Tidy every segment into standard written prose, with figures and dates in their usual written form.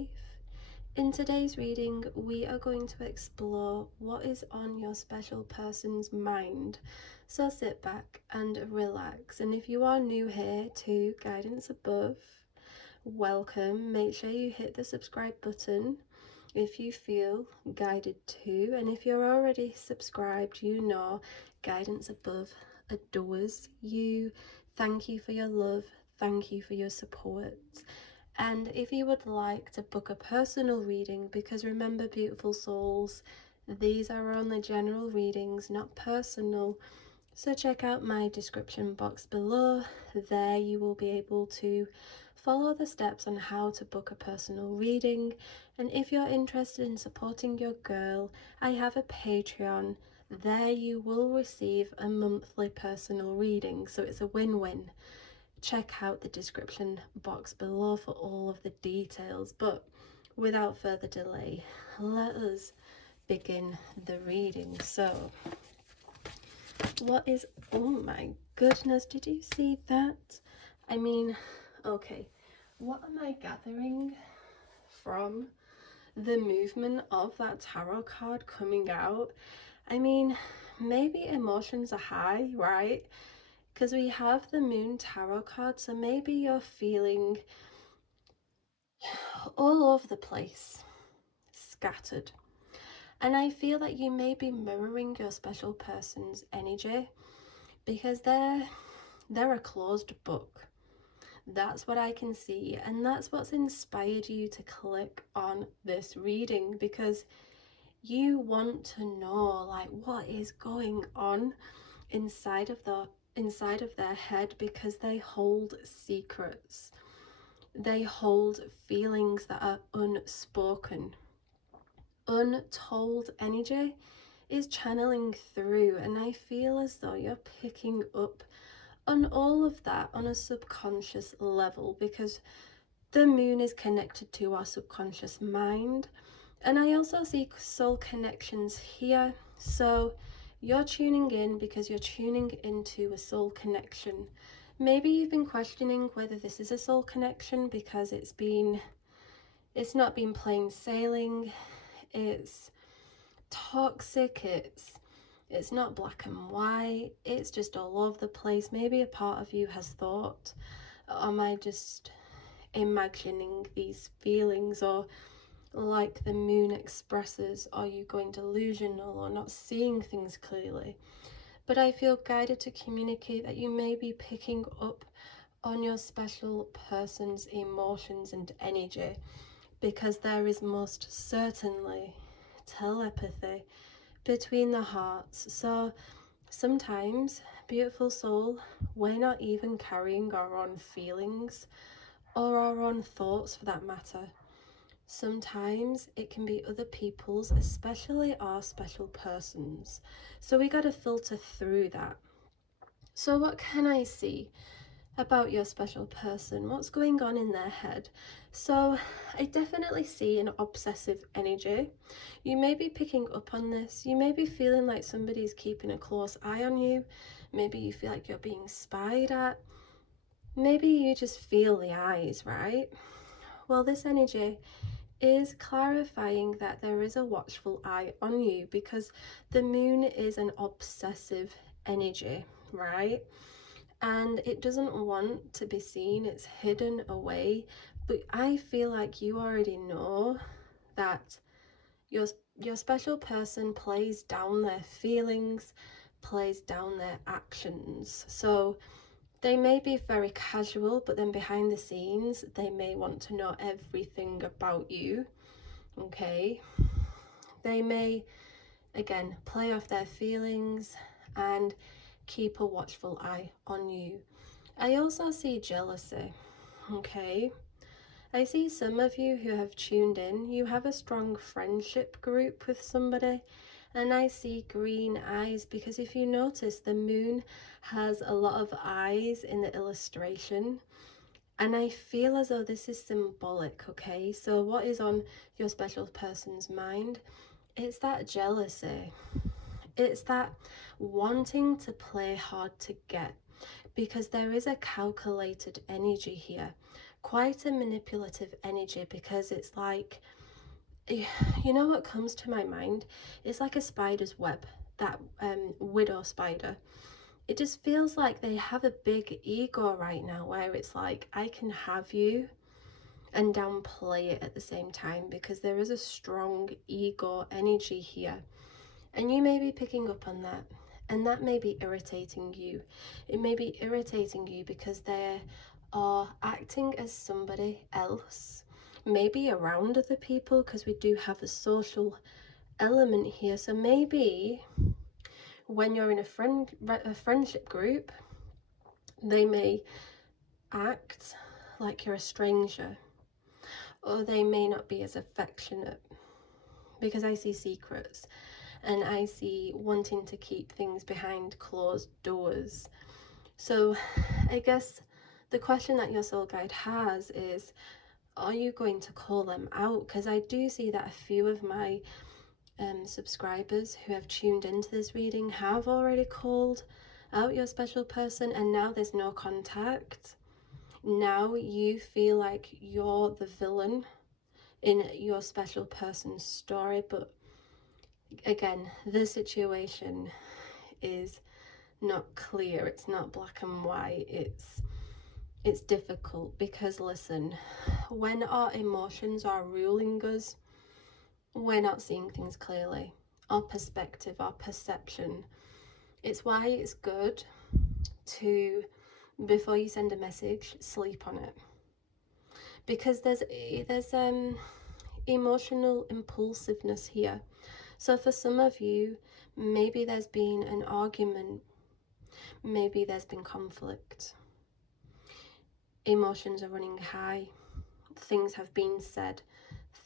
safe. In today's reading, we are going to explore what is on your special person's mind. So sit back and relax. And if you are new here to Guidance Above, welcome. Make sure you hit the subscribe button if you feel guided to. And if you're already subscribed, you know Guidance Above adores you. Thank you for your love. Thank you for your support. And if you would like to book a personal reading, because remember, beautiful souls, these are only general readings, not personal. So check out my description box below. There you will be able to follow the steps on how to book a personal reading. And if you're interested in supporting your girl, I have a Patreon. There you will receive a monthly personal reading. So it's a win-win. Check out the description box below for all of the details. But without further delay, let us begin the reading. So what is, oh my goodness, did you see that? I mean, okay, what am I gathering from the movement of that tarot card coming out? I mean, maybe emotions are high, right? Because we have the Moon Tarot card, so maybe you're feeling all over the place, scattered. And I feel that you may be mirroring your special person's energy because they're a closed book. That's what I can see, and that's what's inspired you to click on this reading, because you want to know like what is going on inside of their head, because they hold secrets. They hold feelings that are unspoken. Untold energy is channeling through, and I feel as though you're picking up on all of that on a subconscious level, because the moon is connected to our subconscious mind. And I also see soul connections here. So you're tuning in because you're tuning into a soul connection. Maybe you've been questioning whether this is a soul connection because it's not been plain sailing. It's toxic. It's not black and white. It's just all over the place. Maybe a part of you has thought, am I just imagining these feelings? Or like the moon expresses, are you going delusional or not seeing things clearly? But I feel guided to communicate that you may be picking up on your special person's emotions and energy, because there is most certainly telepathy between the hearts. So sometimes, beautiful soul, we're not even carrying our own feelings or our own thoughts for that matter. Sometimes it can be other people's, especially our special persons. So we got to filter through that. So what can I see about your special person? What's going on in their head? So I definitely see an obsessive energy. You may be picking up on this. You may be feeling like somebody's keeping a close eye on you. Maybe you feel like you're being spied at. Maybe you just feel the eyes, right? Well, this energy is clarifying that there is a watchful eye on you, because the moon is an obsessive energy, right? And it doesn't want to be seen, it's hidden away. But I feel like you already know that your special person plays down their feelings, plays down their actions. So they may be very casual, but then behind the scenes they may want to know everything about you. Okay, they may again play off their feelings and keep a watchful eye on you. I also see jealousy. Okay, I see some of you who have tuned in, you have a strong friendship group with somebody, and I see green eyes, because if you notice, the moon has a lot of eyes in the illustration. And I feel as though this is symbolic, okay? So what is on your special person's mind? It's that jealousy. It's that wanting to play hard to get, because there is a calculated energy here quite a manipulative energy, because it's like, you know what comes to my mind? It's like a spider's web, that widow spider. It just feels like they have a big ego right now, where it's like, I can have you and downplay it at the same time, because there is a strong ego energy here. And you may be picking up on that, and that may be irritating you. It may be irritating you because they are acting as somebody else, maybe around other people, because we do have a social element here. So maybe when you're in a friendship group, they may act like you're a stranger, or they may not be as affectionate, because I see secrets and I see wanting to keep things behind closed doors. So I guess the question that your soul guide has is, are you going to call them out? Because I do see that a few of my subscribers who have tuned into this reading have already called out your special person, and now there's no contact. Now you feel like you're the villain in your special person's story. But again, the situation is not clear. It's not black and white. It's difficult, because listen, when our emotions are ruling us, we're not seeing things clearly. Our perspective, our perception. It's why it's good to, before you send a message, sleep on it, because there's emotional impulsiveness here. So for some of you, maybe there's been an argument, maybe there's been conflict, emotions are running high, things have been said,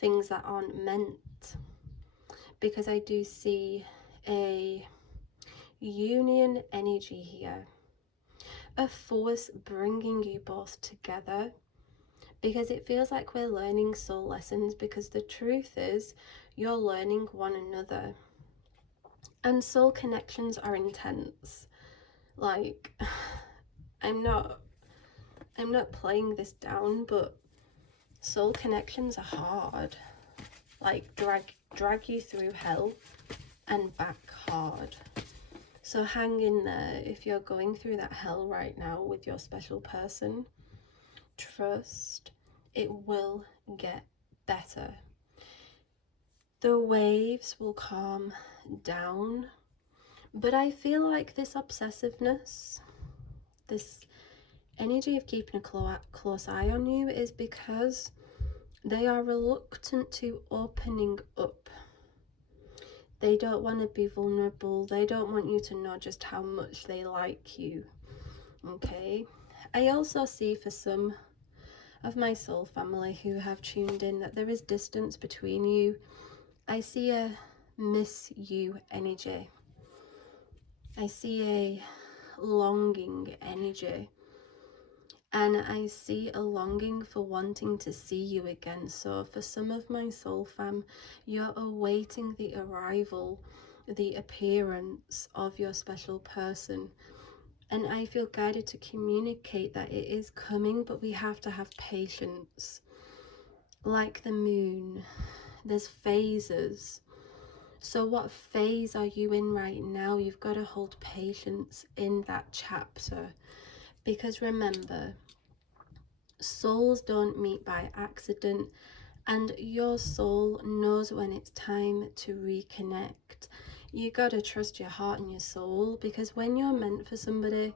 things that aren't meant, because I do see a union energy here, a force bringing you both together, because it feels like we're learning soul lessons, because the truth is you're learning one another, and soul connections are intense. Like, I'm not playing this down, but soul connections are hard. Like, drag you through hell and back hard. So hang in there if you're going through that hell right now with your special person. Trust, it will get better. The waves will calm down, but I feel like this obsessiveness, this energy of keeping a close eye on you, is because they are reluctant to opening up. They don't want to be vulnerable. They don't want you to know just how much they like you. Okay? I also see for some of my soul family who have tuned in that there is distance between you. I see a miss you energy. I see a longing energy. And I see a longing for wanting to see you again. So for some of my soul fam, you're awaiting the arrival, the appearance of your special person. And I feel guided to communicate that it is coming, but we have to have patience. Like the moon, there's phases. So what phase are you in right now? You've got to hold patience in that chapter. Because remember, souls don't meet by accident, and your soul knows when it's time to reconnect. You gotta trust your heart and your soul, because when you're meant for somebody,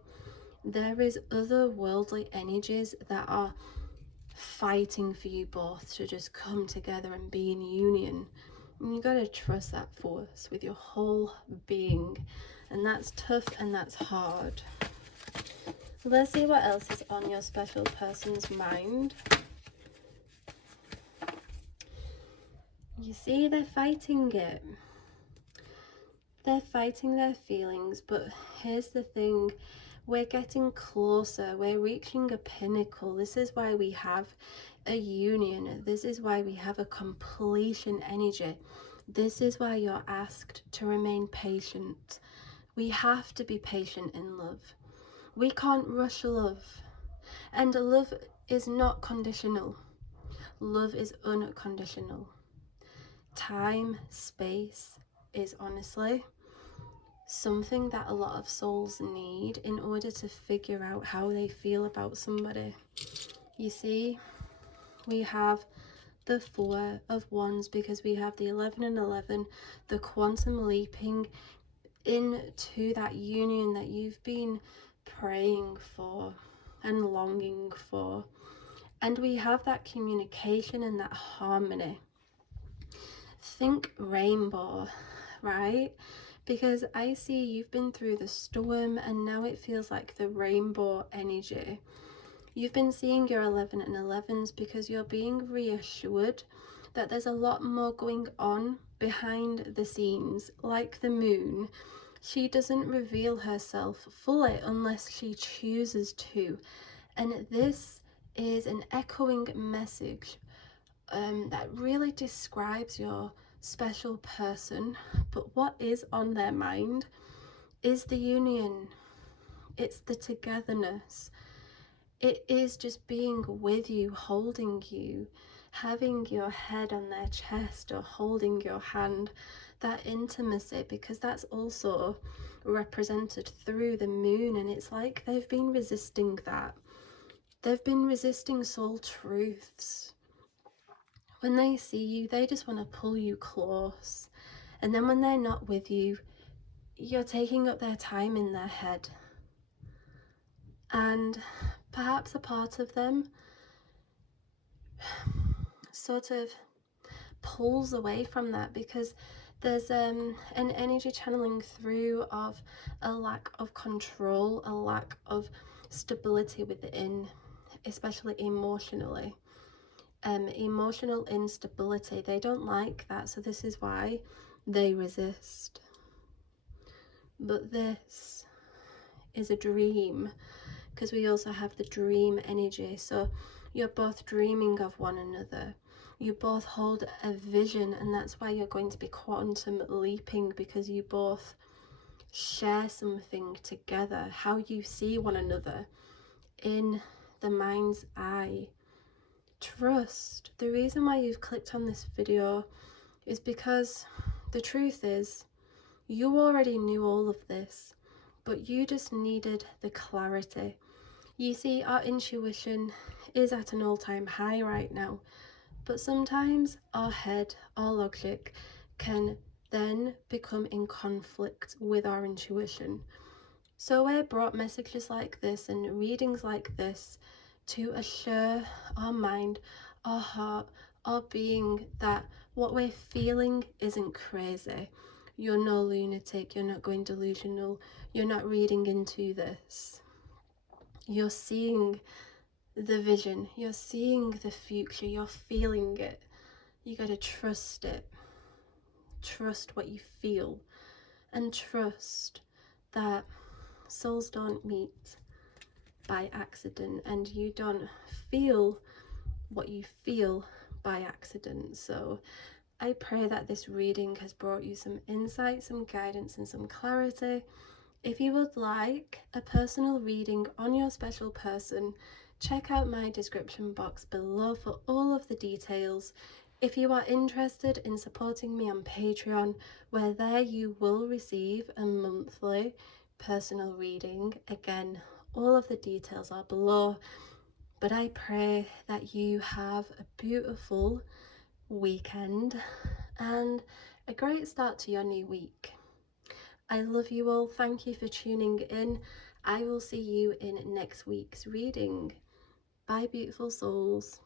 there is otherworldly energies that are fighting for you both to just come together and be in union. And you gotta trust that force with your whole being, and that's tough and that's hard. Let's see what else is on your special person's mind. You see, they're fighting it. They're fighting their feelings, but here's the thing. We're getting closer. We're reaching a pinnacle. This is why we have a union. This is why we have a completion energy. This is why you're asked to remain patient. We have to be patient in love. We can't rush love. And love is not conditional. Love is unconditional. Time, space is honestly something that a lot of souls need in order to figure out how they feel about somebody. You see, we have the Four of Wands because we have the 11 and 11, the quantum leaping into that union that you've been praying for and longing for. And we have that communication and that harmony. Think rainbow, right? Because I see you've been through the storm and now it feels like the rainbow energy. You've been seeing your 11 and 11s because you're being reassured that there's a lot more going on behind the scenes. Like the moon, she doesn't reveal herself fully unless she chooses to. And this is an echoing message that really describes your special person. But what is on their mind is the union, it's the togetherness. It is just being with you, holding you, having your head on their chest or holding your hand, that intimacy, because that's also represented through the moon. And it's like they've been resisting that. They've been resisting soul truths. When they see you, they just want to pull you close. And then when they're not with you, you're taking up their time in their head. And perhaps a part of them sort of pulls away from that because there's an energy channeling through of a lack of control, a lack of stability within, especially emotionally. Emotional instability, they don't like that, so this is why they resist. But this is a dream, because we also have the dream energy, so you're both dreaming of one another, you both hold a vision, and that's why you're going to be quantum leaping, because you both share something together, how you see one another in the mind's eye. Trust. The reason why you've clicked on this video is because the truth is you already knew all of this, but you just needed the clarity. You see, our intuition is at an all-time high right now, but sometimes our head, our logic, can then become in conflict with our intuition. So we're brought messages like this and readings like this to assure our mind, our heart, our being that what we're feeling isn't crazy. You're no lunatic, you're not going delusional, you're not reading into this. You're seeing the vision, you're seeing the future, you're feeling it. You gotta trust it. Trust what you feel, and trust that souls don't meet by accident, and you don't feel what you feel by accident. So I pray that this reading has brought you some insight, some guidance, and some clarity. If you would like a personal reading on your special person, check out my description box below for all of the details. If you are interested in supporting me on Patreon, where there you will receive a monthly personal reading, again, all of the details are below. But I pray that you have a beautiful weekend and a great start to your new week. I love you all. Thank you for tuning in. I will see you in next week's reading. Bye, beautiful souls.